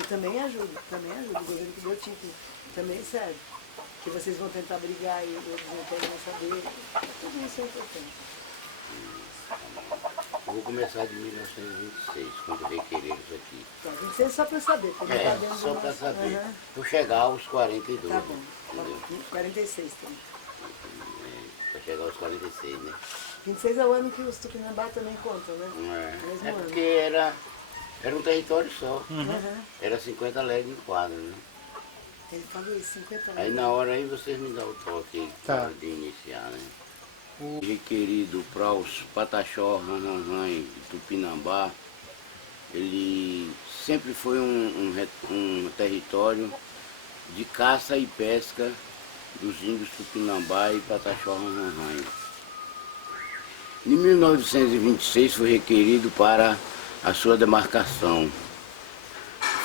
E também ajuda, o governo que deu título também serve. Que vocês vão tentar brigar e eles não querem saber. Tudo isso é importante. Eu vou começar de 1926, quando requereram isso aqui. Então, 26 só para saber, porque não está dentro Só do para nosso... saber. Aham. Vou chegar aos 42. Tá bom. Entendeu? 46 também. Para chegar aos 46, né? 26 é o ano que os Tupinambá também contam, né? Mesmo É ano. porque era um território só. Aham. Era 50 léguas em quadra, né? Ele falou isso, 50 Aí anos. na hora aí vocês me dão o toque Tá. de iniciar, né? Requerido para os Pataxó, Ranranrã e Tupinambá, ele sempre foi um território de caça e pesca dos índios Tupinambá e Pataxó, Ranranrã. Em 1926 foi requerido para a sua demarcação.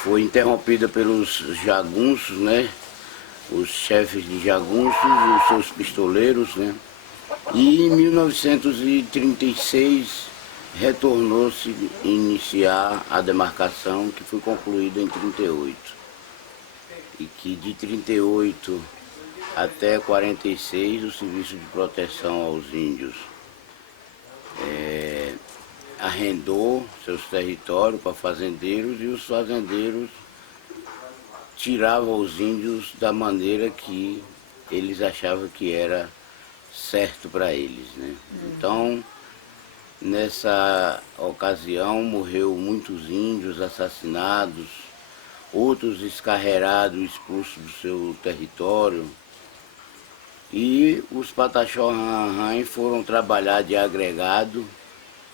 Foi interrompida pelos jagunços, né? Os chefes de jagunços e os seus pistoleiros, né? E em 1936 retornou-se a iniciar a demarcação, que foi concluída em 38. E que de 38 até 46 o Serviço de Proteção aos Índios arrendou seus territórios para fazendeiros e os fazendeiros tiravam os índios da maneira que eles achavam que era certo para eles, né? Então, nessa ocasião, morreu muitos índios assassinados, outros escarreirados, expulsos do seu território. E os Pataxó Ranranrã foram trabalhar de agregado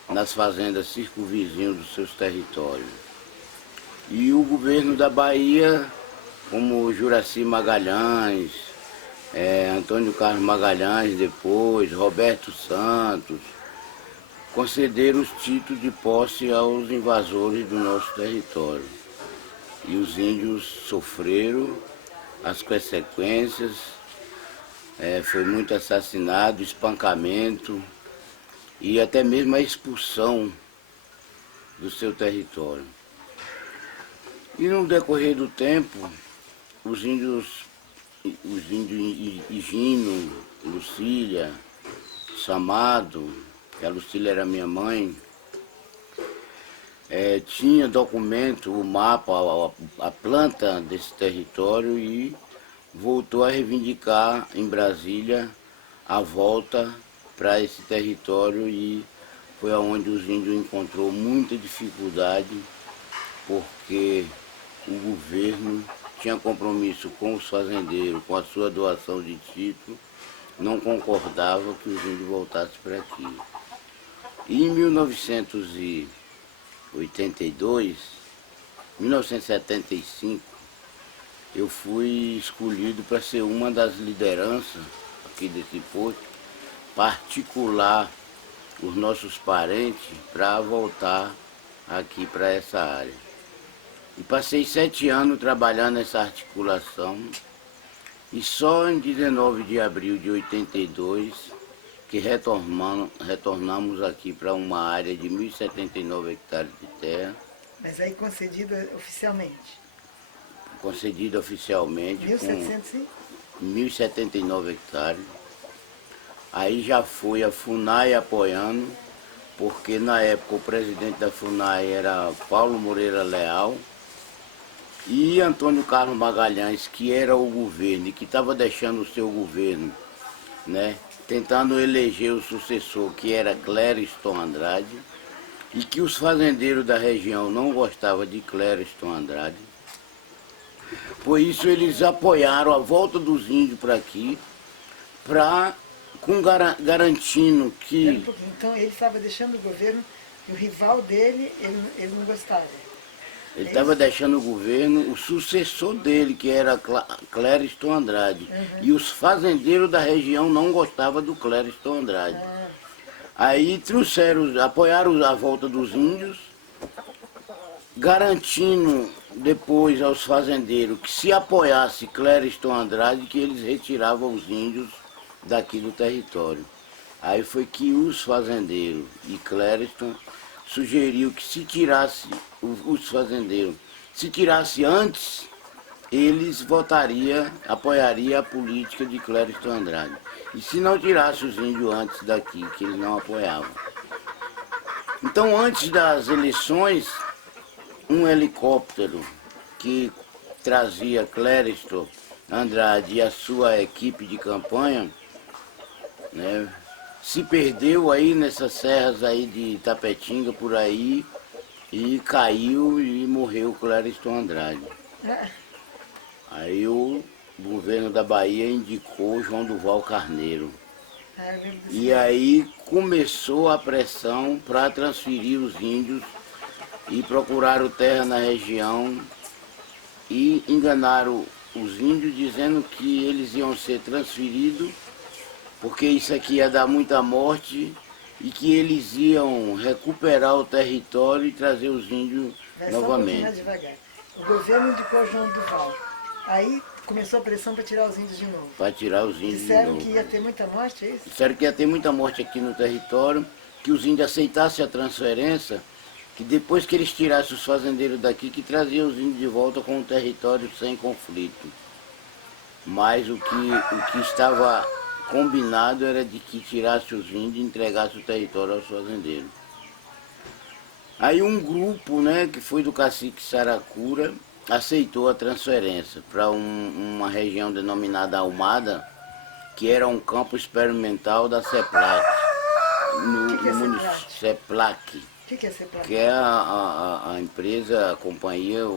nas fazendas circunvizinhas dos seus territórios. E o governo da Bahia, como Juraci Magalhães, Antônio Carlos Magalhães depois, Roberto Santos, concederam os títulos de posse aos invasores do nosso território. E os índios sofreram as consequências, foi muito assassinado, espancamento e até mesmo a expulsão do seu território. E no decorrer do tempo, os índios Higino, Lucília, Samado, que a Lucília era minha mãe, tinha documento, o mapa, a planta desse território e voltou a reivindicar em Brasília a volta para esse território e foi aonde os índios encontrou muita dificuldade porque o governo tinha compromisso com os fazendeiros, com a sua doação de título, não concordava que os índios voltassem para aqui. E em 1975, eu fui escolhido para ser uma das lideranças aqui desse posto, particular os nossos parentes para voltar aqui para essa área. E passei 7 anos trabalhando nessa articulação e só em 19 de abril de 82 que retornamos aqui para uma área de 1.079 hectares de terra. Mas aí concedida oficialmente? Concedida oficialmente 1.700 com 1.079 hectares. Aí já foi a FUNAI apoiando, porque na época o presidente da FUNAI era Paulo Moreira Leal, e Antônio Carlos Magalhães, que era o governo e que estava deixando o seu governo, né, tentando eleger o sucessor, que era Clériston Andrade, e que os fazendeiros da região não gostavam de Clériston Andrade. Por isso eles apoiaram a volta dos índios para aqui, garantindo que... Então ele estava deixando o governo e o rival dele, ele não gostava. Ele estava deixando o governo, o sucessor dele, que era Clériston Andrade. E os fazendeiros da região não gostavam do Clériston Andrade. Aí apoiaram a volta dos índios, garantindo depois aos fazendeiros que se apoiasse Clériston Andrade, que eles retiravam os índios daqui do território. Aí foi que os fazendeiros e Clériston sugeriu que se tirasse os fazendeiros Se tirasse antes, eles apoiariam a política de Clériston Andrade. E se não tirasse os índios antes daqui, que eles não apoiavam. Então, antes das eleições, um helicóptero que trazia Clériston Andrade e a sua equipe de campanha, né, se perdeu aí nessas serras aí de Tapetinga, por aí, e caiu e morreu Clériston Andrade. Aí o governo da Bahia indicou João Duval Carneiro. E aí começou a pressão para transferir os índios e procuraram terra na região e enganaram os índios dizendo que eles iam ser transferidos porque isso aqui ia dar muita morte e que eles iam recuperar o território e trazer os índios novamente. Mais devagar. O governo indicou João Duval. Aí começou a pressão para tirar os índios de novo. Para tirar os índios Disseram de novo. que ia ter muita morte, é isso? Disseram que ia ter muita morte aqui no território, que os índios aceitassem a transferência, que depois que eles tirassem os fazendeiros daqui, que traziam os índios de volta com o território sem conflito. Mas o que estava combinado era de que tirasse os índios e entregasse o território aos fazendeiros. Aí um grupo, né, que foi do cacique Saracura, aceitou a transferência para uma região denominada Almada, que era um campo experimental da CEPLAC, no município CEPLAC. O que é CEPLAC? Que é a empresa, a companhia,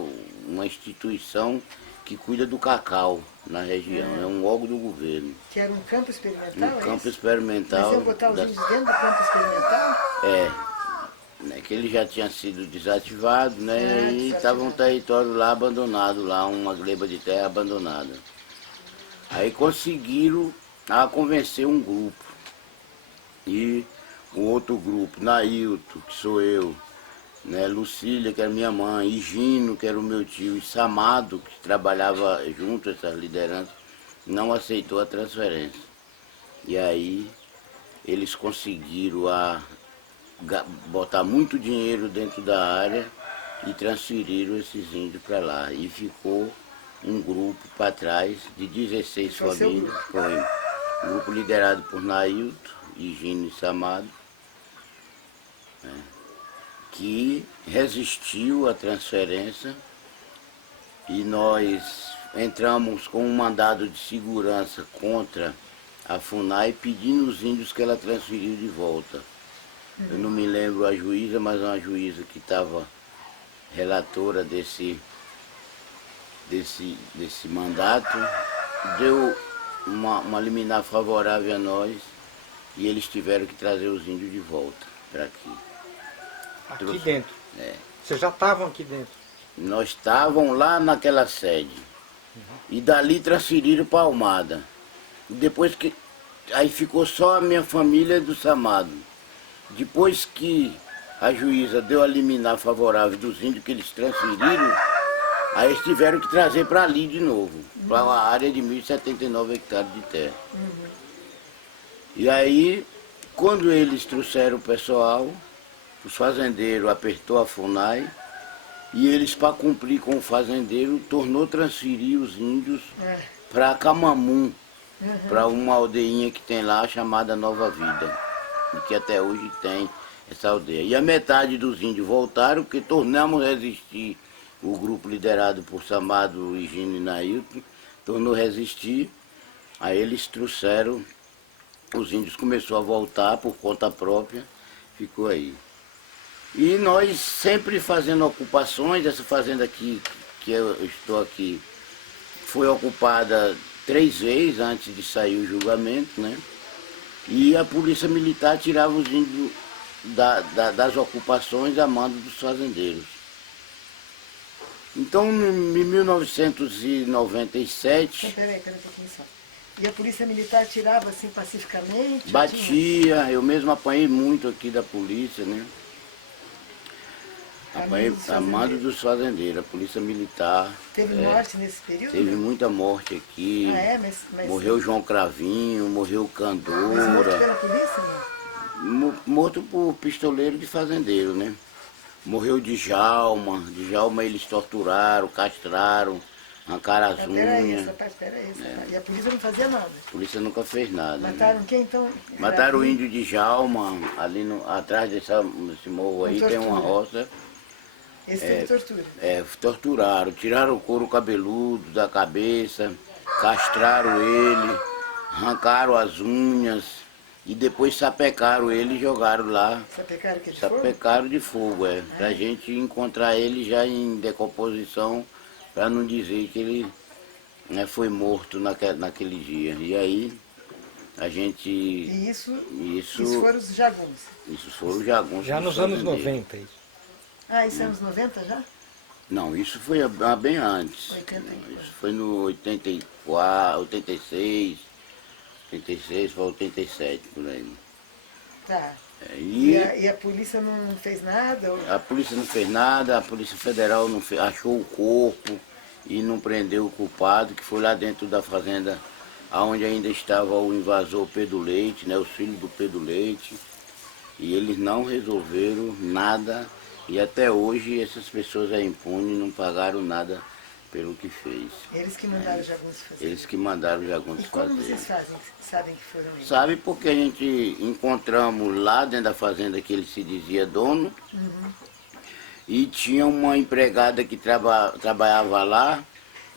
uma instituição que cuida do cacau na região, é um órgão do governo. Que era um campo experimental? Um campo experimental. Mas iam botar os índios dentro do campo experimental? Né, que ele já tinha sido desativado, né, e estava um território lá abandonado, lá uma gleba de terra abandonada. Aí conseguiram convencer um grupo, e o outro grupo, Nailton, que sou eu, né, Lucília, que era minha mãe, e Gino, que era o meu tio, e Samado, que trabalhava junto, essa liderança, não aceitou a transferência. E aí eles conseguiram botar muito dinheiro dentro da área e transferiram esses índios para lá. E ficou um grupo para trás de 16 famílias. Foi um grupo liderado por Nailton, Higino e Samado, né, que resistiu à transferência, e nós entramos com um mandado de segurança contra a FUNAI pedindo os índios que ela transferiu de volta. Eu não me lembro a juíza, mas uma juíza que estava relatora desse mandato, deu uma liminar favorável a nós, e eles tiveram que trazer os índios de volta para aqui. Aqui dentro? É. Vocês já estavam aqui dentro? Nós estávamos lá naquela sede. E dali transferiram para Almada. Depois que... Aí ficou só a minha família do Samado. Depois que a juíza deu a liminar favorável dos índios que eles transferiram, aí eles tiveram que trazer para ali de novo, para uma área de 1.079 hectares de terra. E aí, quando eles trouxeram o pessoal, os fazendeiros apertou a FUNAI, e eles, para cumprir com o fazendeiro, tornou transferir os índios para Camamum, para uma aldeinha que tem lá chamada Nova Vida, e que até hoje tem essa aldeia. E a metade dos índios voltaram, porque tornamos resistir, o grupo liderado por Samado, Higino e Nailton, tornou resistir. Aí eles trouxeram, os índios começaram a voltar por conta própria, ficou aí. E nós sempre fazendo ocupações. Essa fazenda aqui, que eu estou aqui, foi ocupada 3 vezes antes de sair o julgamento, né? E a polícia militar tirava os índios das ocupações a mando dos fazendeiros. Então, em 1997... Peraí, um pouquinho só. E a polícia militar tirava assim pacificamente? Batia, eu mesmo apanhei muito aqui da polícia, né? A mando dos fazendeiros, a polícia militar. Teve morte nesse período? Teve muita morte aqui. Mas morreu João Cravinho, morreu Candora. Mas morto pela polícia, não? Morto por pistoleiro de fazendeiro, né? Morreu Djalma. Djalma eles torturaram, castraram, arrancaram as Pera aí, unhas. rapaz, pera aí. E a polícia não fazia nada. A polícia nunca fez nada. né? Mataram quem então? Mataram o Era índio Djalma, ali atrás desse morro aí Com tem uma tortura. roça. Esse teve tortura. Torturaram, tiraram o couro cabeludo da cabeça, castraram ele, arrancaram as unhas e depois sapecaram ele e jogaram lá. Sapecaram que de fogo? Sapecaram de fogo, pra gente encontrar ele já em decomposição, para não dizer que ele foi morto naquele dia. E aí a gente. E isso Isso foram os jagunços. isso foram os jagunços. Já dos nos anos fazendeiros. 90, isso. Ah, isso é anos 90 já? Não, isso foi bem antes. 84. Isso foi no 84, 86 para 87, por aí. Tá. E E a polícia não fez nada? a polícia não fez nada, a Polícia Federal não achou o corpo e não prendeu o culpado, que foi lá dentro da fazenda, onde ainda estava o invasor Pedro Leite, né, os filhos do Pedro Leite. E eles não resolveram nada. E até hoje essas pessoas aí impunes não pagaram nada pelo que fez. Eles que mandaram os jagunços fazer. Eles que mandaram os E jagunços como fazer. vocês sabem que foram eles? Sabe porque a gente encontramos lá dentro da fazenda que ele se dizia dono. E tinha uma empregada que trabalhava lá,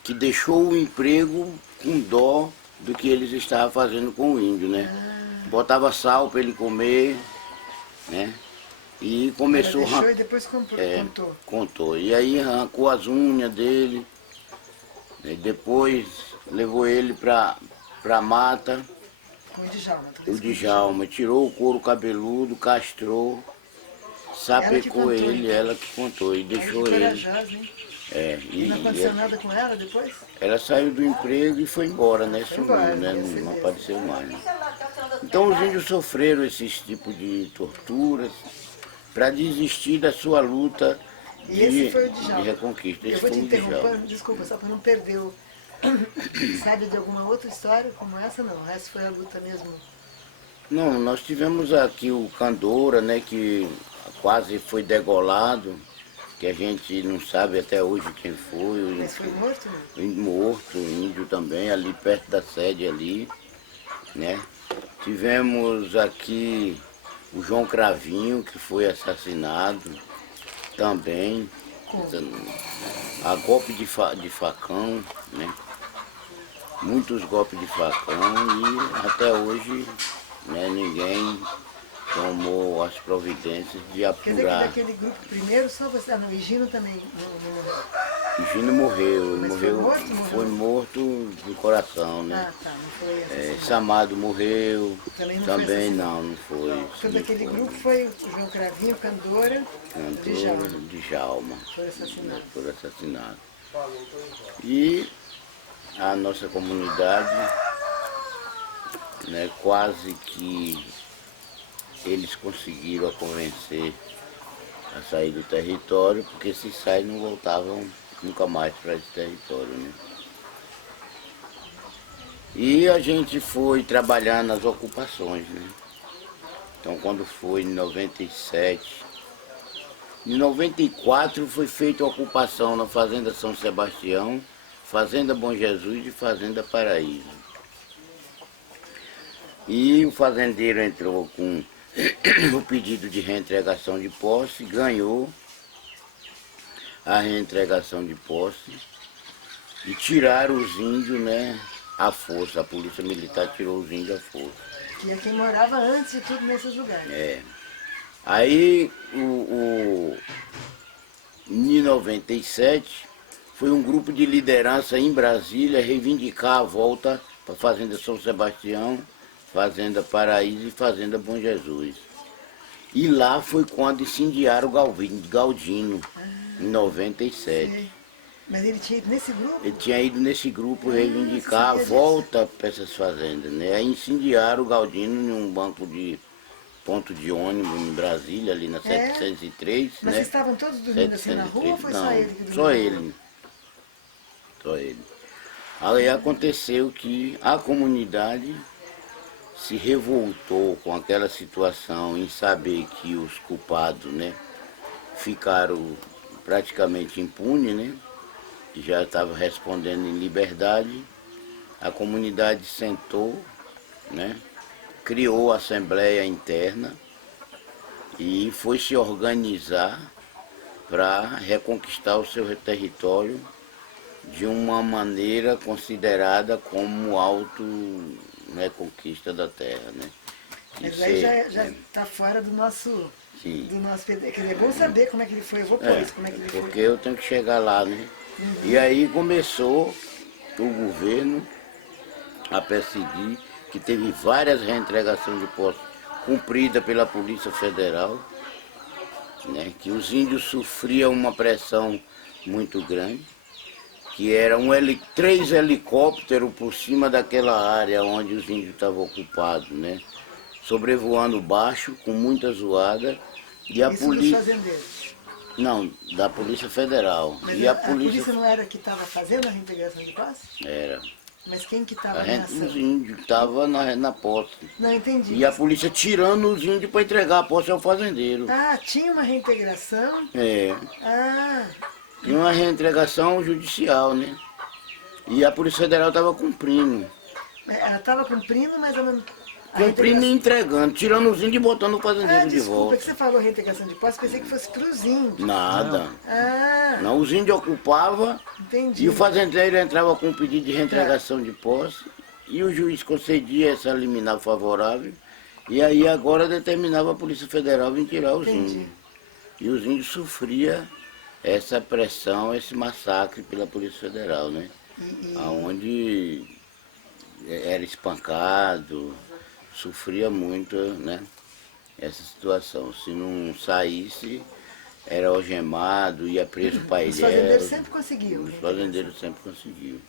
que deixou o emprego com dó do que eles estavam fazendo com o índio, né? Botava sal para ele comer, né? E começou Ela deixou e depois contou. contou. E aí arrancou as unhas dele, né? Depois levou ele pra mata, Com o Djalma. o Djalma, tirou o couro cabeludo, castrou, sapecou contou, ele, então. ela que contou e deixou Que ele. corajosa, hein? E Não aconteceu nada com ela depois? ela saiu do emprego e foi embora, né? Foi Sumiu, embora, né? deve ser Não mesmo. apareceu mais. Então os índios sofreram esses tipos de torturas para desistir da sua luta E esse foi o de Djalma. reconquista. Eu Esse vou te foi o interromper, Djalma. desculpa, só para não perder o... Sabe de alguma outra história como essa? Não, essa foi a luta mesmo. Não, nós tivemos aqui o Candoura, né? Que quase foi degolado, que a gente não sabe até hoje quem foi. Mas foi morto, não? Morto, índio também, ali perto da sede ali, né? Tivemos aqui o João Cravinho, que foi assassinado também, a golpe de facão, né? Muitos golpes de facão e até hoje, né, ninguém tomou as providências de Quer dizer que apurar. daquele grupo primeiro, só você... Ah, não, o Higino também não morreu. Higino morreu, Mas foi morto de coração, né? Ah, tá, não foi assassinado. Samado morreu, Também não foi assassinado. não foi. Então daquele grupo foi o João Cravinho, Candora, o Djalma. Djalma. Foi assassinado. Foi assassinado. E a nossa comunidade, né, quase que eles conseguiram a convencer a sair do território, porque se sair não voltavam nunca mais para esse território, né? E a gente foi trabalhar nas ocupações, né? Então quando foi em 97, em 94 foi feita a ocupação na Fazenda São Sebastião, Fazenda Bom Jesus e Fazenda Paraíso. E o fazendeiro entrou com o pedido de reentregação de posse, ganhou a reentregação de posse e tiraram os índios, né, à força. A polícia militar tirou os índios à força. E é quem morava antes de tudo nesses lugares. Aí, em 97, foi um grupo de liderança em Brasília reivindicar a volta para a Fazenda São Sebastião, Fazenda Paraíso e Fazenda Bom Jesus. E lá foi quando incendiaram o Galdino, em 97. Sei. Mas ele tinha ido nesse grupo? Ele tinha ido nesse grupo reivindicar a volta para essas fazendas, né? Aí incendiaram o Galdino em um banco de ponto de ônibus em Brasília, ali na 703, Mas né? vocês estavam todos dormindo assim na rua ou foi Não, só ele que dormiu? só ele. Só ele. Aí aconteceu que a comunidade se revoltou com aquela situação em saber que os culpados, né, ficaram praticamente impunes, né? Já estavam respondendo em liberdade. A comunidade sentou, né? Criou a assembleia interna e foi se organizar para reconquistar o seu território de uma maneira considerada como auto-reconquista da terra, né? Mas aí já está fora do nosso... Sim. Do nosso... Quer dizer, é bom saber como é que ele foi. Eu vou pôr isso, como é que ele porque foi. eu tenho que chegar lá, né? E aí começou o governo a perseguir, que teve várias reentregações de posse cumpridas pela Polícia Federal, né? Que os índios sofriam uma pressão muito grande, que eram 3 helicópteros por cima daquela área onde os índios estavam ocupados, né? Sobrevoando baixo, com muita zoada. E a Isso polícia... dos fazendeiros. Não, da Polícia Federal. Mas E a polícia não era que estava fazendo a reintegração de posse? Era. Mas quem que estava Os nessa? índios estavam na posse. Não, entendi. E a polícia tirando os índios para entregar a posse ao fazendeiro. Ah, tinha uma reintegração? É. Ah, Tinha uma reintegração judicial, né? E a Polícia Federal estava cumprindo. ela estava cumprindo, mas a Cumprindo e entregando, tirando os índios e botando o fazendeiro de desculpa, volta. que você falou reintegração de posse, pensei que fosse para os índios. Nada. Ah, Não, os índios ocupavam entendi. e o fazendeiro entrava com um pedido de reintegração de posse e o juiz concedia essa liminar favorável e aí agora determinava a Polícia Federal em tirar os Entendi. índios. E os índios sofriam essa pressão, esse massacre pela Polícia Federal, né? Onde era espancado, sofria muito, né? Essa situação. Se não saísse, era algemado, ia preso para Os fazendeiros sempre conseguiam. Os fazendeiros sempre conseguiam.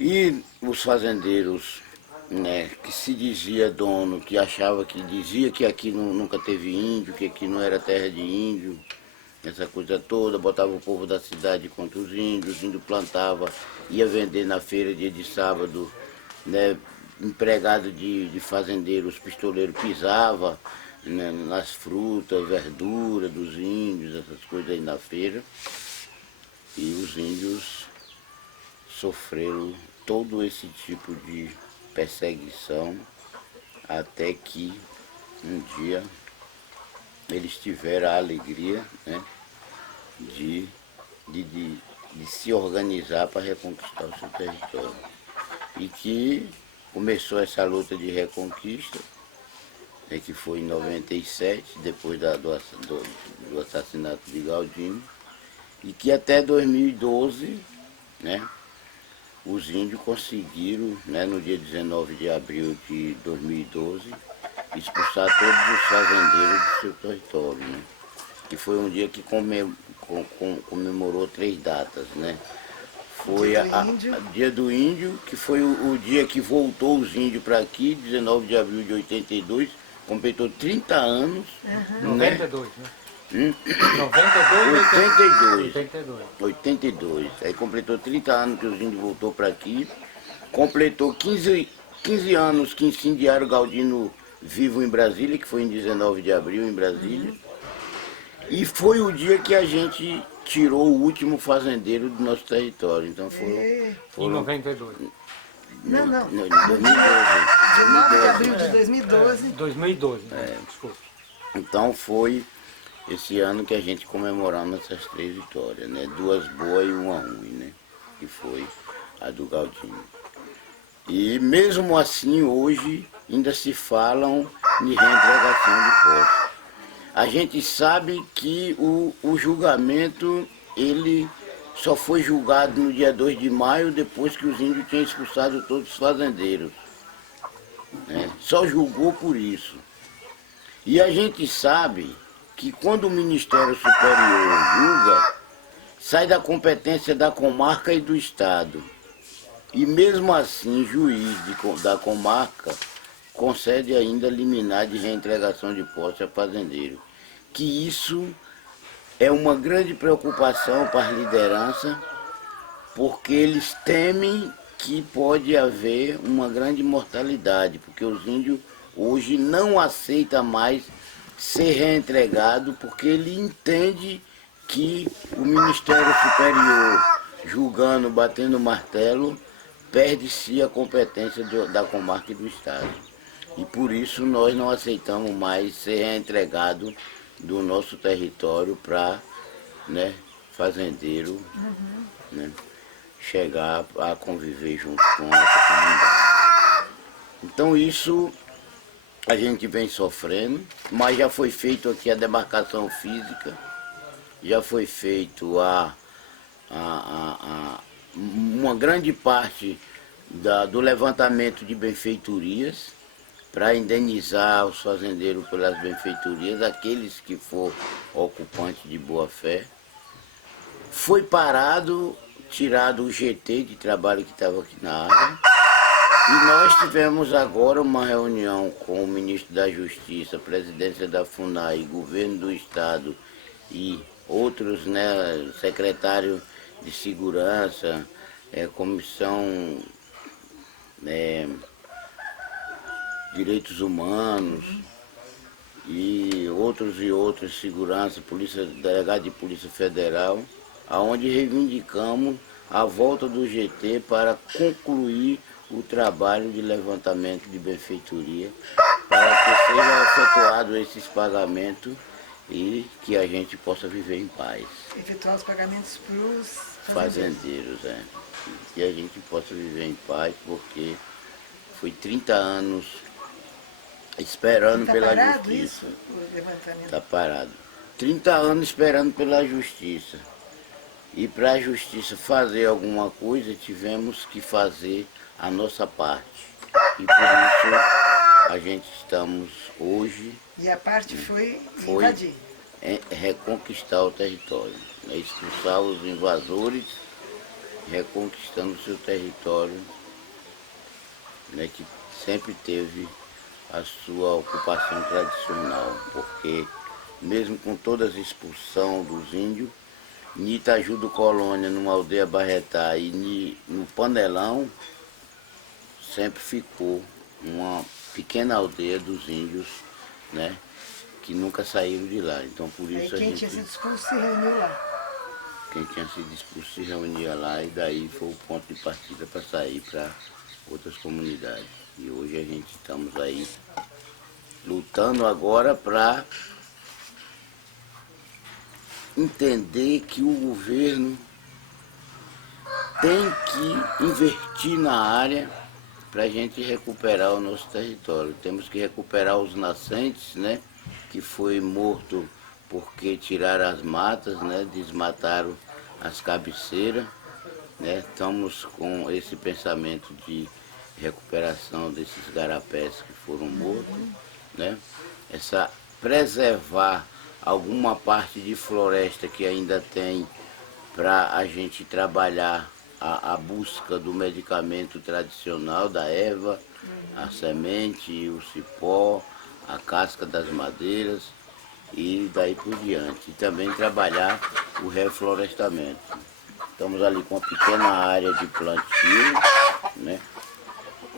E os fazendeiros, né, que se dizia dono, que achava que dizia que aqui nunca teve índio, que aqui não era terra de índio, essa coisa toda, botava o povo da cidade contra os índios plantavam, ia vender na feira dia de sábado, né, empregado de fazendeiro, os pistoleiros pisava, né, nas frutas, verduras dos índios, essas coisas aí na feira. E os índios sofreram todo esse tipo de perseguição até que um dia eles tiveram a alegria, né, de se organizar para reconquistar o seu território. E que começou essa luta de reconquista, né, que foi em 97, depois do assassinato de Galdino, e que até 2012, né, os índios conseguiram, né, no dia 19 de abril de 2012, expulsar todos os fazendeiros do seu território, né? Que foi um dia que comemorou 3 datas, né? Foi a Dia do Índio, que foi o dia que voltou os índios para aqui, 19 de abril de 82, completou 30 anos. Uhum. Né? 92, né? 82. Aí completou 30 anos que os índios voltou para aqui. Completou 15 anos que incendiaram Galdino vivo em Brasília, que foi em 19 de abril em Brasília. E foi o dia que a gente tirou o último fazendeiro do nosso território. Então Em 92. Não. 2012. 19 de abril de 2012. 2012, né? Desculpa. Então foi esse ano que a gente comemoramos essas 3 vitórias, né? 2 boas e 1 ruim, né? Que foi a do Galdino. E mesmo assim hoje ainda se falam de reentregação de posse. A gente sabe que o julgamento, ele só foi julgado no dia 2 de maio, depois que os índios tinham expulsado todos os fazendeiros, né? Só julgou por isso. E a gente sabe que quando o Ministério Superior julga, sai da competência da comarca e do Estado. E mesmo assim, juiz da comarca concede ainda liminar de reentregação de posse a fazendeiro. Que isso é uma grande preocupação para as lideranças, porque eles temem que pode haver uma grande mortalidade, porque os índios hoje não aceitam mais ser reentregado porque ele entende que o Ministério Superior, julgando, batendo o martelo, perde-se a competência da comarca e do Estado. E por isso nós não aceitamos mais ser reentregado do nosso território para, né, fazendeiro, né, chegar a conviver junto com essa comunidade. Então isso a gente vem sofrendo, mas já foi feito aqui a demarcação física, já foi feito uma grande parte do levantamento de benfeitorias para indenizar os fazendeiros pelas benfeitorias, aqueles que for ocupantes de boa fé. Foi parado, tirado o GT de trabalho que estava aqui na área. E nós tivemos agora uma reunião com o ministro da Justiça, presidência da FUNAI, governo do Estado e outros, né, secretário de Segurança, comissão Direitos Humanos e outros, segurança, delegado de Polícia Federal, aonde reivindicamos a volta do GT para concluir o trabalho de levantamento de benfeitoria, para que seja efetuado esses pagamentos e que a gente possa viver em paz. Efetuar os pagamentos para os Fazendeiros, que a gente possa viver em paz, porque foi 30 anos esperando pela parado justiça. Isso, o levantamento? Está parado. 30 anos esperando pela justiça. E para a justiça fazer alguma coisa, tivemos que fazer a nossa parte. E por isso a gente estamos hoje... E a parte foi invadir? Reconquistar o território. Expulsar os invasores, reconquistando o seu território, né, que sempre teve a sua ocupação tradicional, porque mesmo com toda a expulsão dos índios, em Itaju do Colônia, numa aldeia Barretá e no Panelão, sempre ficou uma pequena aldeia dos índios, né, que nunca saíram de lá. Então por isso aí quem tinha sido expulso se reuniu lá? Quem tinha sido expulso se reunia lá e daí foi o ponto de partida para sair para outras comunidades. E hoje a gente estamos aí lutando agora para entender que o governo tem que investir na área para a gente recuperar o nosso território. Temos que recuperar os nascentes, né, que foi morto porque tiraram as matas, né, desmataram as cabeceiras, né. Estamos com esse pensamento de recuperação desses garapés que foram mortos, né, preservar alguma parte de floresta que ainda tem para a gente trabalhar a busca do medicamento tradicional, da erva, a semente, o cipó, a casca das madeiras e daí por diante. E também trabalhar o reflorestamento. Estamos ali com uma pequena área de plantio, né,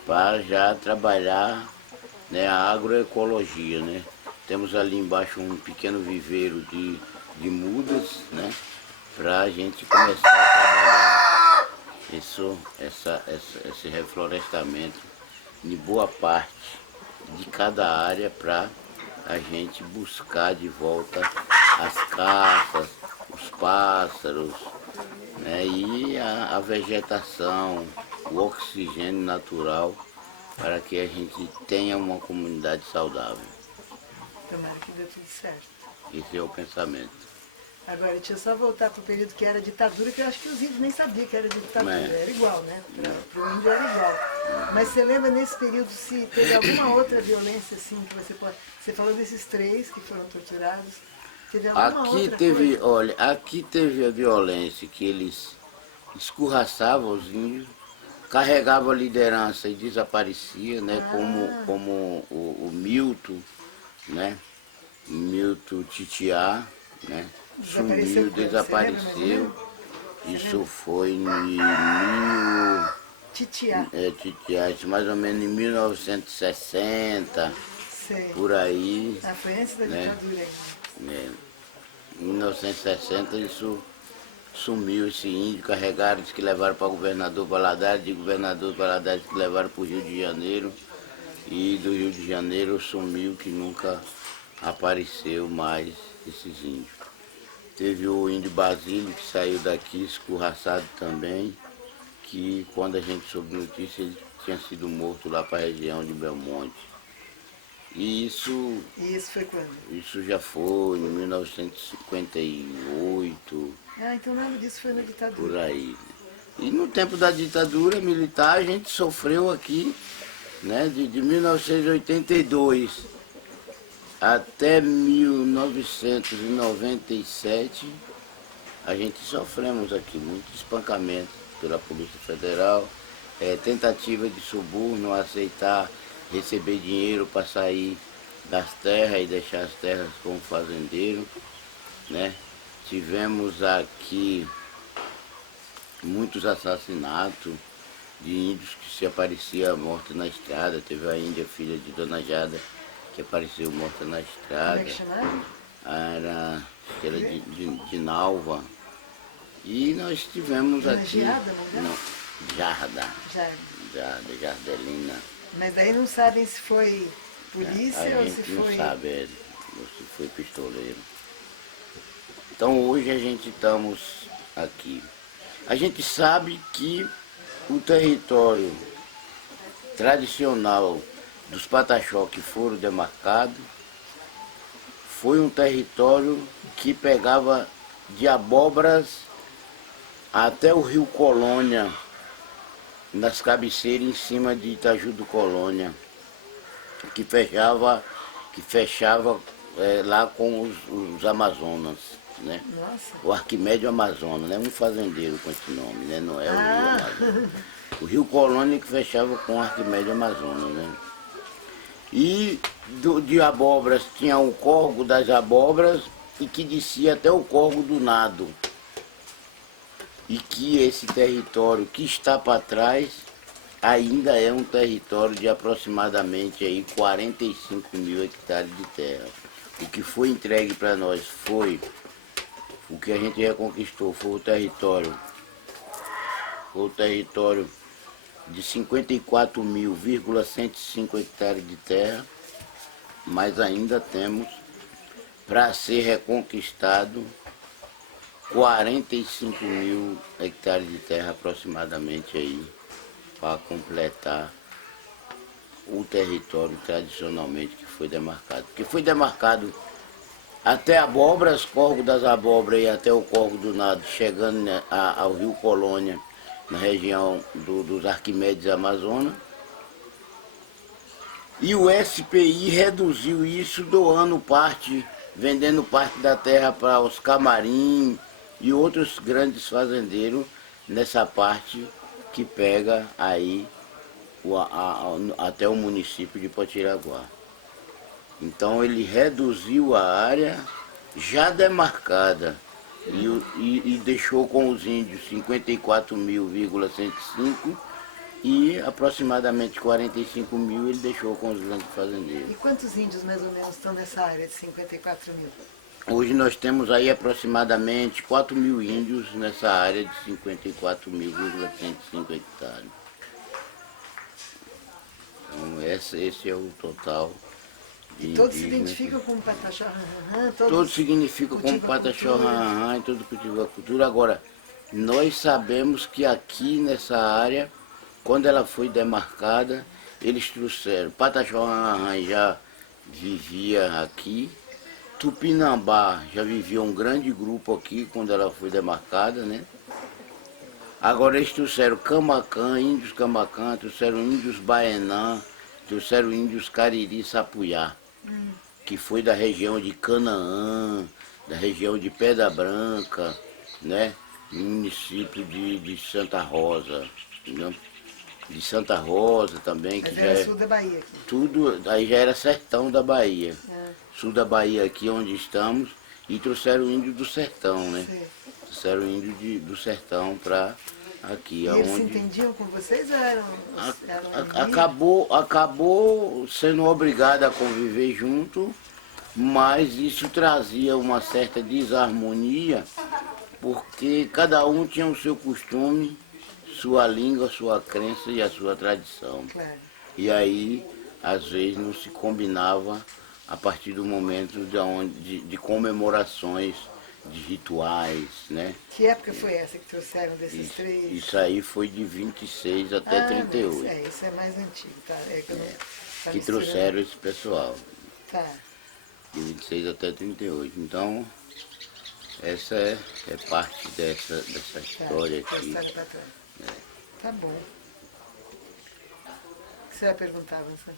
para já trabalhar, né, a agroecologia, né. Temos ali embaixo um pequeno viveiro de mudas, né, para a gente começar a trabalhar esse reflorestamento de boa parte de cada área para a gente buscar de volta as caças, os pássaros, né, e a vegetação, o oxigênio natural para que a gente tenha uma comunidade saudável. Tomara que dê tudo certo. Esse é o pensamento. Agora, deixa eu só voltar para o período que era ditadura, que eu acho que os índios nem sabiam que era ditadura. Era igual, né? Para o índio era igual. Mas você lembra nesse período se teve alguma outra violência assim que você pode... Você falou desses 3 que foram torturados. Teve alguma outra coisa? Olha, aqui teve a violência que eles escorraçavam os índios, carregavam a liderança e desaparecia, né? Como o Milton, né? Milton Titiá, né? Sumiu, desapareceu. Isso foi em Titiá. Titiá, mais ou menos em 1960, Sei. por aí, Ah, foi antes da né? ditadura ainda. Em 1960 isso sumiu, esse índio, carregaram, diz que levaram para governador Valadares, de governador Valadares que levaram para o Rio de Janeiro, e do Rio de Janeiro sumiu, que nunca apareceu mais esses índios. Teve o índio Basílio que saiu daqui, escorraçado também, que quando a gente soube notícia ele tinha sido morto lá para a região de Belmonte. E isso E isso foi quando? Isso já foi em 1958, Ah, então nada disso foi na ditadura. por aí. E no tempo da ditadura militar a gente sofreu aqui, né, de 1982 até 1997, a gente sofremos aqui muito espancamento pela Polícia Federal, tentativa de suborno, aceitar receber dinheiro para sair das terras e deixar as terras como fazendeiro, né? Tivemos aqui muitos assassinatos de índios que se aparecia morta na estrada. Teve a índia, filha de Dona Jada, que apareceu morta na Como estrada. é que chamava? Era de Nalva. E nós tivemos Dona aqui... Giada, não Não, Jarda. Jardelina. Mas daí não sabem se foi polícia A ou gente se não foi... sabe ou se foi pistoleiro. Então hoje a gente estamos aqui. A gente sabe que o território tradicional dos Pataxó que foram demarcados foi um território que pegava de Abóboras até o Rio Colônia, nas cabeceiras em cima de Itaju do Colônia, que fechava lá com os Amazonas, né? Nossa. O Arquimédio Amazonas, né? Um fazendeiro com esse nome, né? Não é o Rio Amazonas. O Rio Colônia que fechava com o Arquimédio Amazonas, né? E de Abóboras tinha o Córrego das Abóboras e que descia até o Córrego do Nado. E que esse território que está para trás ainda é um território de aproximadamente aí 45 mil hectares de terra. O que foi entregue para nós foi, o que a gente reconquistou foi o território de 54.105 hectares de terra, mas ainda temos para ser reconquistado 45 mil hectares de terra aproximadamente aí, para completar o território tradicionalmente que foi demarcado. Porque foi demarcado até Abóboras, Córrego das Abóboras e até o Córrego do Nado, chegando, né, ao Rio Colônia, na região dos Arquimedes Amazonas. E o SPI reduziu isso, doando parte, vendendo parte da terra para os Camarim e outros grandes fazendeiros nessa parte que pega aí até o município de Potiraguá. Então ele reduziu a área já demarcada e deixou com os índios 54.105 e aproximadamente 45 mil ele deixou com os grandes fazendeiros. E quantos índios mais ou menos estão nessa área de 54 mil? Hoje nós temos aí aproximadamente 4 mil índios nessa área de 54.105 hectares. Então esse é o total de Todos se indígenas. identificam como Pataxó Ranranã? Todos significam como Pataxó Ranranã e todo cultiva a cultura. Agora, nós sabemos que aqui nessa área, quando ela foi demarcada, eles trouxeram. Pataxó Ranranã já vivia aqui. Tupinambá já vivia um grande grupo aqui quando ela foi demarcada, né? Agora eles trouxeram Camacã, índios Camacã, trouxeram índios Baenã, trouxeram índios Cariri Sapuyá, que foi da região de Canaã, da região de Pedra Branca, né? No município de Santa Rosa, entendeu? De Santa Rosa também, Mas que era já sul da Bahia aqui. tudo, aí já era sertão da Bahia. Sul da Bahia aqui onde estamos, e trouxeram índio do sertão, né? Sim. Trouxeram índio do sertão para aqui. E eles se Aonde entendiam com vocês ou eram acabou sendo obrigado a conviver junto, mas isso trazia uma certa desarmonia, porque cada um tinha o seu costume, sua língua, sua crença e a sua tradição. Claro. E aí, às vezes, não se combinava a partir do momento de comemorações, de rituais, né? Que época foi essa que trouxeram desses três? Isso aí foi de 26 até 38. Mas, isso é mais antigo, tá? É que eu não, tá Que misturando. trouxeram esse pessoal, Tá. de 26 até 38. Então, essa é parte dessa Tá, história essa aqui. história pra trás. Tá bom. O que você vai perguntar, Vincent?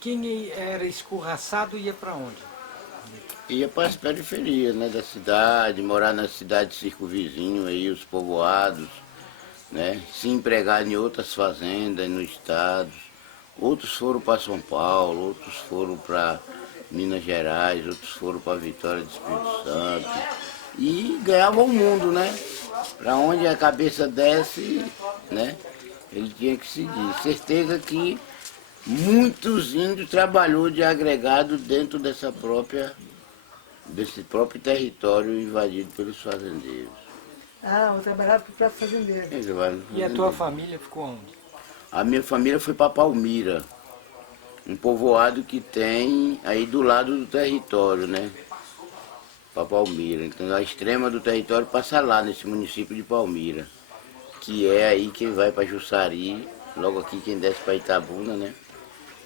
Quem era escorraçado ia para onde? Ia para as periferias, né, da cidade, morar na cidade circunvizinho, aí os povoados, né, se empregar em outras fazendas no estado. Outros foram para São Paulo, outros foram para Minas Gerais, outros foram para Vitória do Espírito Santo. E ganhavam o mundo, né? Para onde a cabeça desce, né, ele tinha que seguir. Certeza que muitos índios trabalhou de agregado dentro desse próprio território invadido pelos fazendeiros. Ah, eu trabalhava para o próprio fazendeiro. E a tua família ficou onde? A minha família foi para Palmira, um povoado que tem aí do lado do território, né? Para Palmira. Então a extrema do território passa lá, nesse município de Palmira, que é aí quem vai para Jussari, logo aqui quem desce para Itabuna, né?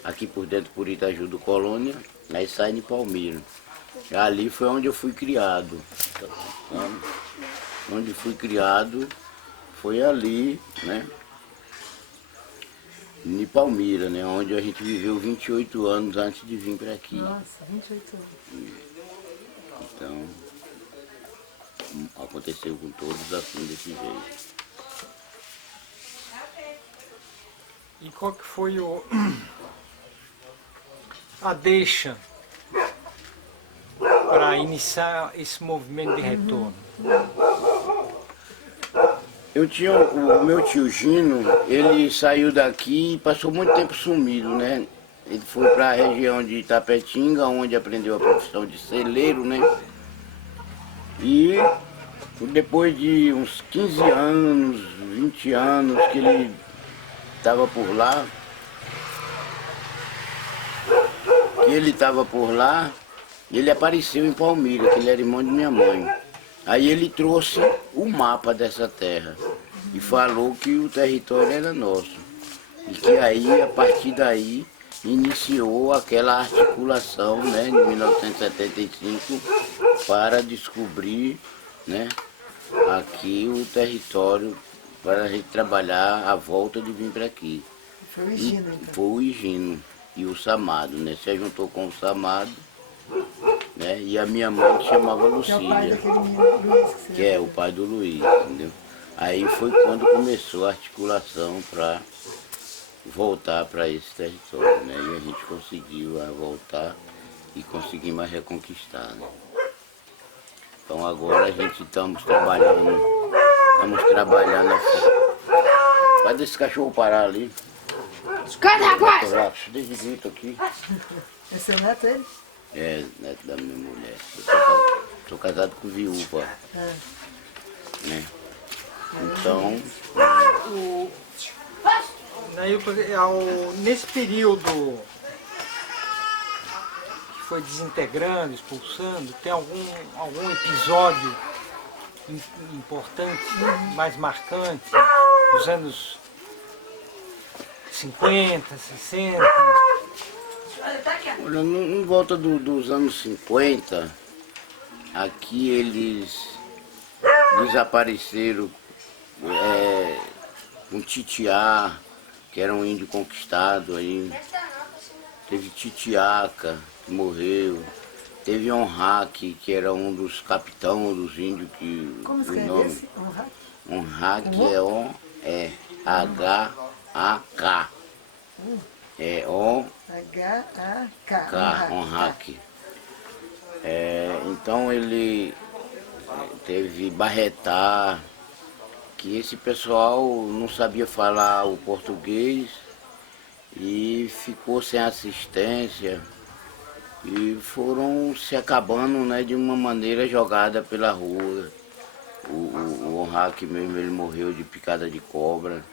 Aqui por dentro por Itaju do Colônia, aí sai de Palmira. Ali foi onde eu fui criado. Onde fui criado foi ali, né? Em Palmira, né? Onde a gente viveu 28 anos antes de vir para aqui. Nossa, 28 anos. Então, aconteceu com todos assim, desse jeito. E qual que foi a deixa para iniciar esse movimento de retorno? Eu tinha o meu tio Gino, ele saiu daqui e passou muito tempo sumido, né? Ele foi para a região de Itapetinga, onde aprendeu a profissão de celeiro, né? E depois de uns 15 anos, 20 anos que ele estava por lá, ele apareceu em Palmira, que ele era irmão de minha mãe. Aí ele trouxe o mapa dessa terra e falou que o território era nosso. E que aí, a partir daí, iniciou aquela articulação, né, de 1975, para descobrir, né, aqui o território, para a gente trabalhar a volta de vir para aqui. Foi o Higino, então. Foi o Higino e o Samado, né? Se juntou com o Samado, né? E a minha mãe que chamava Que é o pai Lucília, daquele menino Luiz que você que é o pai do Luiz, entendeu? Aí foi quando começou a articulação para voltar para esse território, né? E a gente conseguiu voltar e conseguimos reconquistar, né? Então agora a gente estamos trabalhando aqui. Faz esse cachorro parar ali. Escuta, rapaz! Deixa de grito aqui. É seu neto ele? É, neto da minha mulher. Eu sou casado com viúva, É. né? Então, Nesse período que foi desintegrando, expulsando, tem algum episódio importante, mais marcante, dos anos 50, 60? olha, em volta dos anos 50, aqui eles desapareceram um Titiá, que era um índio conquistado aí. Teve Titiaca, que morreu. Teve Onhaque, que era um dos capitães dos índios que Como o escreve nome. esse? Honra? Onhaque é O-H-A-K. É H-A-K. Onhaque. Então ele teve Barretá, que esse pessoal não sabia falar o português e ficou sem assistência e foram se acabando, né, de uma maneira jogada pela rua. O Onrak mesmo, ele morreu de picada de cobra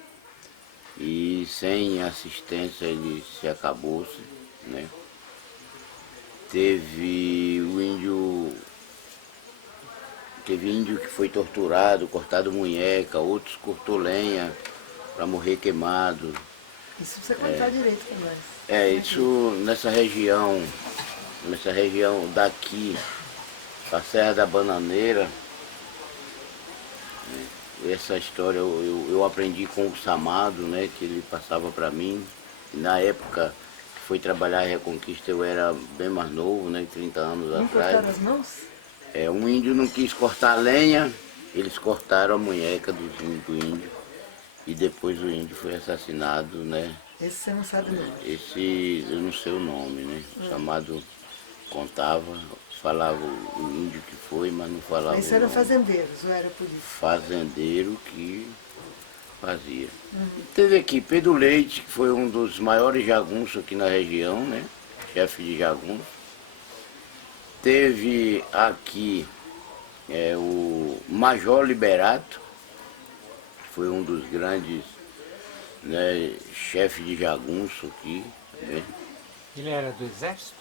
e sem assistência ele se acabou-se, né? Teve índio que foi torturado, cortado munheca, outros cortou lenha para morrer queimado. Isso precisa contar direito com nós. Isso nessa região daqui, a Serra da Bananeira, essa história eu aprendi com o Samado, né, que ele passava para mim. Na época que foi trabalhar a Reconquista eu era bem mais novo, né, 30 anos Não atrás. cortaram as mãos? Um índio não quis cortar a lenha, eles cortaram a munheca do índio e depois o índio foi assassinado, né? Esse você não sabe não. Esse, eu não sei o nome, né? O Samado contava, falava o índio que foi, mas não falava Mas o isso eram nome. fazendeiros ou era polícia? Fazendeiro que fazia. Teve aqui Pedro Leite, que foi um dos maiores jagunços aqui na região, né? Chefe de jagunço. Teve aqui o Major Liberato, que foi um dos grandes, né, chefes de jagunço aqui, né? Ele era do exército?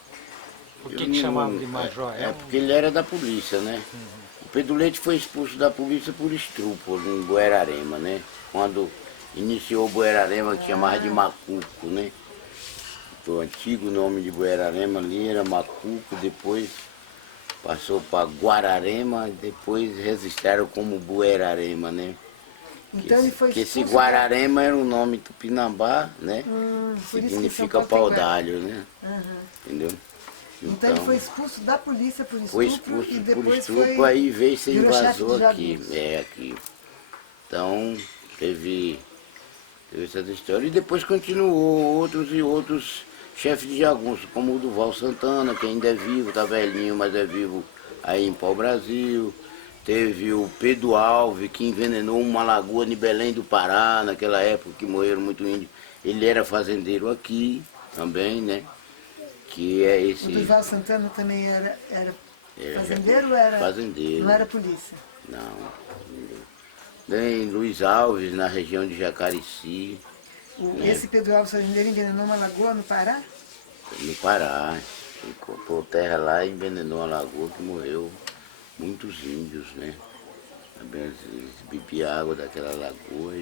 Por que Eu não- chamavam de major? Porque ele era da polícia, né? O Pedro Leite foi expulso da polícia por estupro em Buerarema, né? Quando iniciou Buerarema, que chamava de Macuco, né? O antigo nome de Buerarema ali era Macuco, depois passou para Guararema, depois registraram como Buerarema, né? Então ele foi Que esse expulso Guararema era um nome tupinambá, né? por isso que Significa São Paulo tem pau-d'alho, né? Entendeu? Então ele foi expulso da polícia por estupro Foi expulso e por depois estupro, foi... aí veio ser virou chefe invasor de aqui. jagunços. Aqui. Então, teve essa história. E depois continuou outros e outros chefes de jagunço, como o Duval Santana, que ainda é vivo, tá velhinho, mas é vivo aí em Pau-Brasil. Teve o Pedro Alves, que envenenou uma lagoa de Belém do Pará, naquela época que morreram muito índios. Ele era fazendeiro aqui também, né? Que é esse... O Duval Santana também era Era fazendeiro ou era... fazendeiro. Não era polícia? Não. Tem Luiz Alves, na região de Jacareci, Esse Pedro Alves fazendeiro envenenou uma lagoa no Pará? no Pará. Ele cortou terra lá e envenenou a lagoa que morreu muitos índios, né? Eles bebiam água daquela lagoa,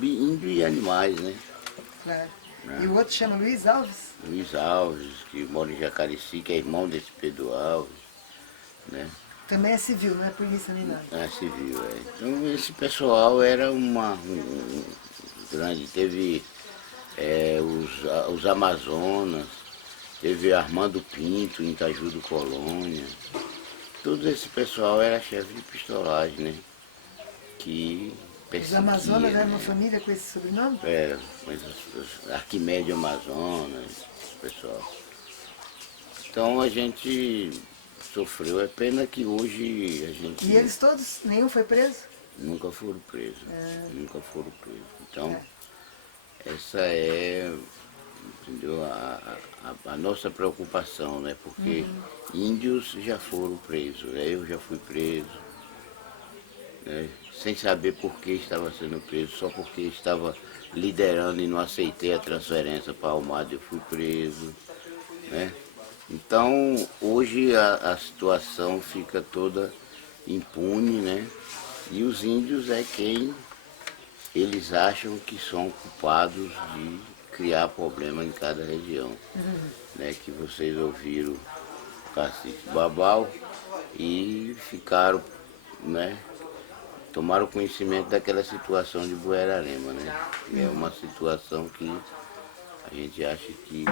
índio e animais, né? Claro. E o outro chama Luiz Alves? Luiz Alves, que mora em Jacareci, que é irmão desse Pedro Alves, né? Também é civil, não é polícia nem nada. Civil, Então esse pessoal era grande, teve os Amazonas, teve Armando Pinto em Itaju do Colônia. Todo esse pessoal era chefe de pistolagem, né? Que Os perseguia, Amazonas eram né? uma família com esse sobrenome? Mas Arquimédio Amazonas, pessoal. Então a gente sofreu. É pena que hoje a gente E eles todos, nenhum foi preso? nunca foram presos. Nunca foram presos. Então, essa é, entendeu, a nossa preocupação, né? Porque índios já foram presos, né? Eu já fui preso, né? Sem saber por que estava sendo preso, só porque estava liderando e não aceitei a transferência para Almada, eu fui preso, né? Então, hoje a situação fica toda impune, né? E os índios é quem eles acham que são culpados de criar problema em cada região. Né? Que vocês ouviram o cacique Babau e ficaram, né? Tomaram conhecimento daquela situação de Buerarema, né? É uma situação que a gente acha que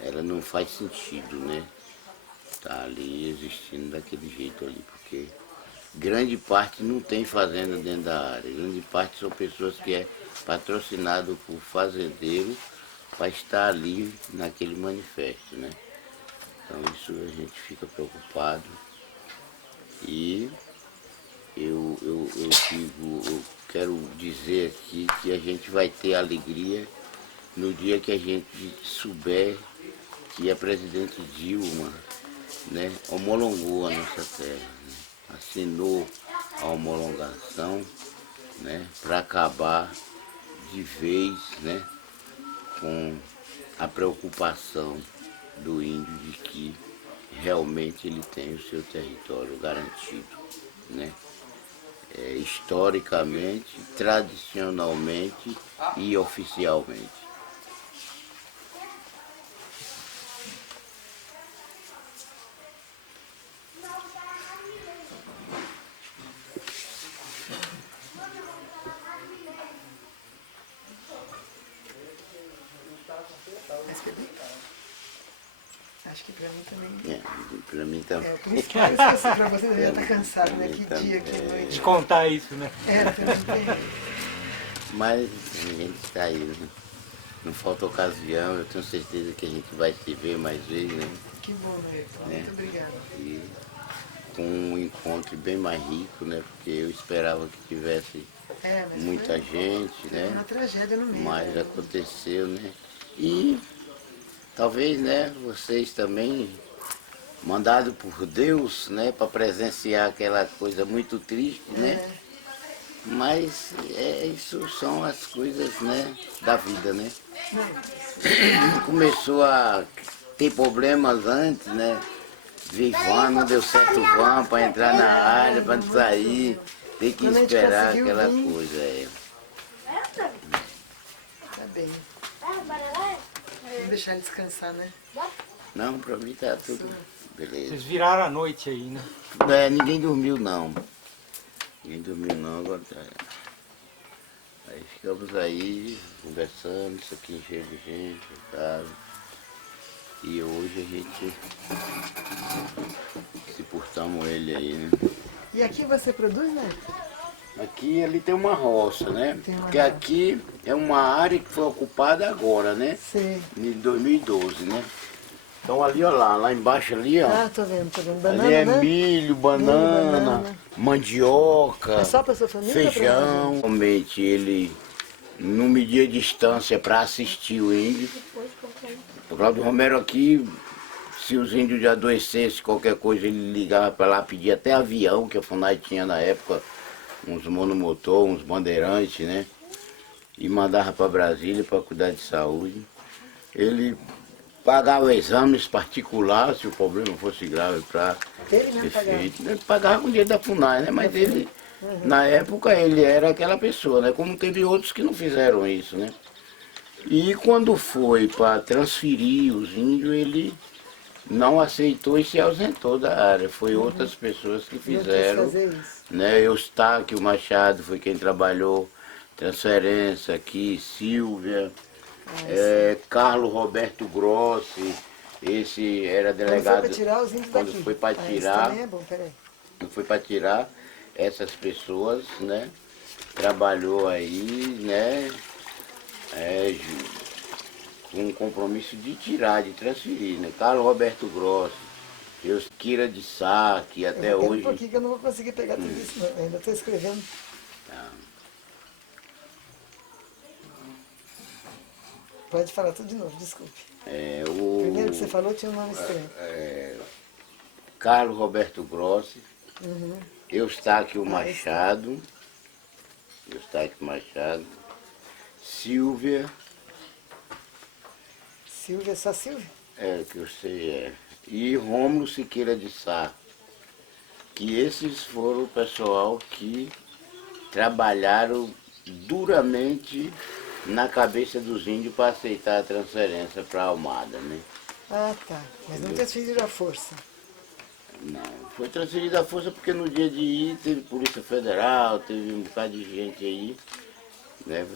ela não faz sentido, né? Tá ali existindo daquele jeito ali, porque grande parte não tem fazenda dentro da área, grande parte são pessoas que é patrocinado por fazendeiro para estar ali naquele manifesto, né? Então isso a gente fica preocupado e eu quero dizer aqui que a gente vai ter alegria no dia que a gente souber que a presidente Dilma, né, homologou a nossa terra, né, assinou a homologação, né, para acabar de vez, né, com a preocupação do índio de que realmente ele tem o seu território garantido, né? Historicamente, tradicionalmente e oficialmente. Mas beber? Acho que pra mim também. Para mim tá. Por isso que eu esqueci pra você, devia estar cansado, né? Que dia, que noite. Descontar isso, né? Também tem. Mas a gente está aí, né? Não falta ocasião, eu tenho certeza que a gente vai se ver mais vezes, né? Que bom, Neto. Muito obrigada. E com um encontro bem mais rico, né? Porque eu esperava que tivesse Mas muita gente, foi né? uma tragédia no meio. Mas aconteceu, né? E talvez, né, vocês também, mandado por Deus, né, para presenciar aquela coisa muito triste, né? Mas isso são as coisas, né, da vida, né? Começou a ter problemas antes, né? Van, não deu certo van para entrar na área, para sair, tem que esperar aquela coisa. Tá bem. Vamos deixar ele descansar, né? Não, para mim tá tudo beleza. Vocês viraram a noite aí, né? Ninguém dormiu não. Ninguém dormiu não, agora tá. Aí ficamos aí conversando, isso aqui cheio de gente, sabe? E hoje a gente se portamos ele aí, né? E aqui você produz, né? Aqui ali tem uma roça, né? Tem uma Porque roça. aqui é uma área que foi ocupada agora, né? Sim. Em 2012, né? Então ali, ó lá embaixo ali, ó. Tô vendo. Banana, Ali é né? milho, banana, banana. mandioca, É só pra sua família ou pra mais feijão. gente? Realmente ele não media distância para assistir o índio. O Cláudio Romero aqui, se os índios de adoecessem, qualquer coisa, ele ligava para lá, pedia até avião, que a FUNAI tinha na época, uns monomotor, uns bandeirantes, né? E mandava para Brasília para cuidar de saúde. Ele pagava exames particulares, se o problema fosse grave, para Ele mesmo ser pagava? feito. Ele pagava com o dinheiro da FUNAI, né? Mas ele, na época, ele era aquela pessoa, né? Como teve outros que não fizeram isso, né? E quando foi para transferir os índios, ele não aceitou e se ausentou da área. Foi outras pessoas que Não quis fizeram, fazer isso. né? Eustáquio Machado foi quem trabalhou transferência aqui, Silvia, Carlos Roberto Grossi, esse era Quando foi delegado. pra tirar os índios Quando daqui. foi para Isso tirar, também é bom, peraí. foi para tirar essas pessoas, né? Trabalhou aí, né? Com um compromisso de tirar, de transferir, né? Carlos Roberto Grossi, Kira de Sá, que até Eu hoje. um pouquinho que eu não vou conseguir pegar tudo isso, não. Ainda estou escrevendo. Tá. Pode falar tudo de novo, desculpe. O Primeiro que você falou tinha um nome estranho. Carlos Roberto Grossi, Eustáquio Machado, Silvia, Silvia, só Silvia? que eu sei e Rômulo Siqueira de Sá, que esses foram o pessoal que trabalharam duramente na cabeça dos índios para aceitar a transferência para a Almada, né? Ah, tá. Mas não transferiram a força. Não, foi transferida a força porque no dia de ir teve Polícia Federal, teve um bocado de gente aí, né?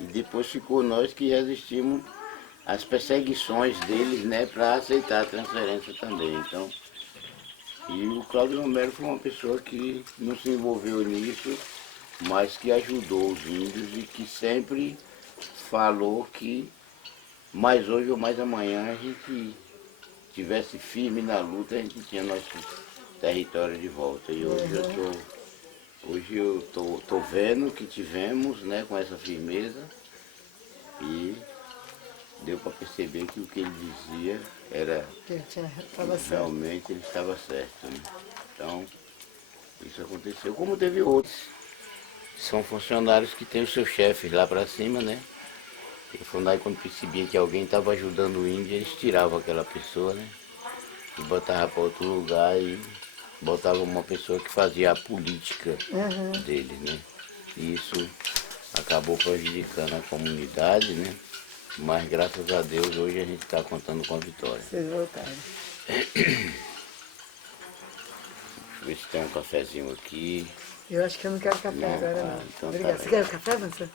E depois ficou nós que resistimos às perseguições deles, né, para aceitar a transferência também. Então, e o Cláudio Romero foi uma pessoa que não se envolveu nisso, mas que ajudou os índios e que sempre falou que mais hoje ou mais amanhã a gente tivesse firme na luta, a gente tinha nosso território de volta. E hoje hoje eu tô vendo que tivemos, né, com essa firmeza e deu para perceber que o que ele dizia era Que ele estava certo. realmente ele estava certo, né? Então, isso aconteceu, como teve outros. São funcionários que têm os seus chefes lá para cima, né? E funcionário, quando percebia que alguém estava ajudando o índio, eles tiravam aquela pessoa, né? E botavam para outro lugar e botavam uma pessoa que fazia a política deles, né? E isso acabou prejudicando a comunidade, né? Mas graças a Deus hoje a gente está contando com a vitória. Vocês voltaram. Deixa eu ver se tem um cafezinho aqui. Eu acho que eu não quero café Não, agora, ah, não. então tá Obrigada. bem. Você quer café, Vanessa?